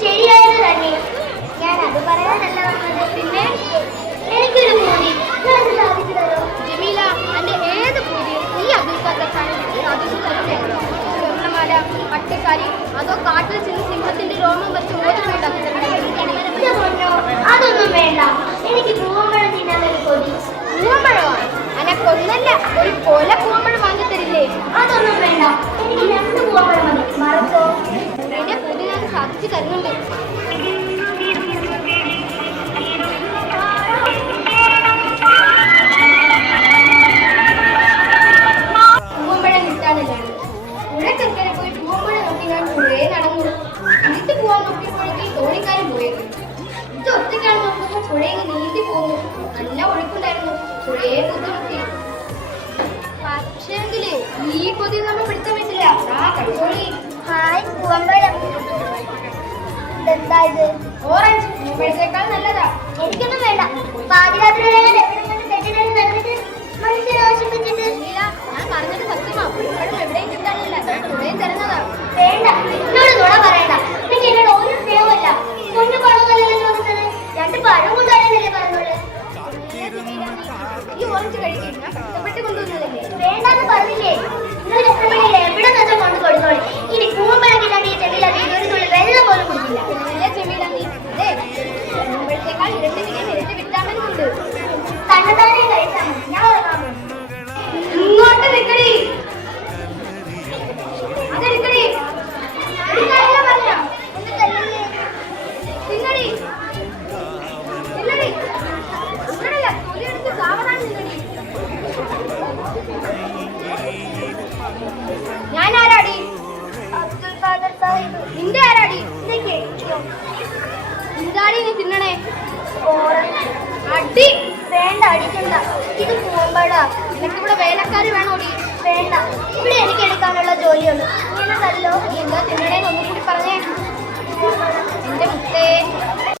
ശരിയായത് തന്നെ. ഞാൻ അത് പറയാനല്ല വന്നത്. പിന്നെ എനിക്കൊരു പൂതി സാധിക്കുന്നതോ ജമീല, എന്റെ ഏത് പൂതിയും ഈ സ്വർണ്ണമാല, പട്ടിക്കാരി, അതോ കാട്ടിൽ ചെന്ന് സിംഹത്തിന്റെ രോമം വെച്ച് അതൊന്നും വേണ്ട. എനിക്ക് പൂവമ്പഴം തിന്നാനൊരു കൊതി. പൂവമ്പഴമാണ് അനക്കൊന്നല്ല, ഒരു കൊല പൂവമ്പഴം വാങ്ങി തരില്ലേ? അതൊന്നും വേണ്ട, എനിക്ക് 2 പൂവമ്പഴം മതി. മറക്കോ? എന്റെ പൂതി ഞാൻ സാധിച്ചു തരുന്നുണ്ട്. പൂവമ്പഴം കിട്ടാനില്ലാണ്. പുഴക്കരെ പോയി പൂവമ്പഴം നോക്കി ഞാൻ കുറേ നടന്നു. എന്നിട്ട് പോവാൻ നോക്കിയപ്പോഴേക്ക് തോണിക്കാരും പോയത്. ഇത് ഒറ്റയ്ക്കാണ് നോക്കുമ്പോൾ പുഴയിൽ നീന്തി പോകുന്നു. നല്ല ഒഴുക്കുണ്ടായിരുന്നു. പുഴയെ ബുദ്ധിമുട്ടി. പക്ഷേങ്കില് ഈ കൊതി നമ്മൾ പിടിച്ചാൻ പറ്റില്ല. കഴിച്ചോളി. ഹായ്, പൂവമ്പഴം. എന്താ ഇത്? ഓറഞ്ച്. പൂവമ്പഴത്തേക്കാൾ നല്ലതാ. എനിക്കൊന്നും വേണ്ട. പാതിരാത്രി മനുഷ്യരെ ആശിപ്പിച്ചിട്ട് ഞാൻ പറഞ്ഞത് സത്യമാ. പൂവമ്പഴം എവിടെയും കിട്ടാനില്ല. പുഴയും തരുന്നതാ. വേണ്ട, എന്നോട് നുണ പറയണ്ട. എനിക്ക് എന്നോട് ഒരു സ്നേഹമല്ല. ഒന്ന് പഴമല്ലല്ലോ ചോദിച്ചത്. 2 പഴം കൊണ്ടുവരാനല്ലേ പറഞ്ഞോളൂ. ഈ ഓറഞ്ച് കഴിക്കും. ഞാൻ കഷ്ടപ്പെട്ട് കൊണ്ടുവന്നതല്ലേ. വേണ്ടാന്ന് പറഞ്ഞില്ലേ? എവിടെ നിന്നും കൊണ്ട് കൊടുത്തോളി. ഇനി പൂവമ്പഴം കിട്ടാണ്ട് ഈ ചെടിയിലെ ഒരു തുള്ളി വെള്ളം പോലും കുടിക്കില്ല. പൂവമ്പഴത്തേക്കാൾ 2 വിറ്റാമിൻ ഉണ്ട്. തന്നെത്താനെ കഴിച്ചാൽ മതി. ഞാൻ ഉറങ്ങാമോ? ഇങ്ങോട്ട് നിൽക്കടി. അതെടുക്കടി. പറഞ്ഞോ നിന്നടി നിന്നടി അങ്ങനല്ല, തൊലിയെടുത്ത് സാവധാനം നിന്നടി. ഞാൻ ആരാടി? അബ്ദുൽ ഖാദർ സാഹിബ്. നിന്റെ ആരാടി? എന്താടി നീ തിന്നണേ? അടി. വേണ്ട, അടിക്കണ്ട. ഇത് പൂവമ്പഴ. എനിക്കിവിടെ വേലക്കാര് വേണോടി? വേണ്ട, ഇവിടെ എനിക്ക് എടുക്കാനുള്ള ജോലിയുണ്ട്. ഇങ്ങനതല്ലോ. നീ എന്താ തിന്നണേന്ന് ഒന്നും കൂടി പറഞ്ഞേ. എന്റെ മുത്തേ.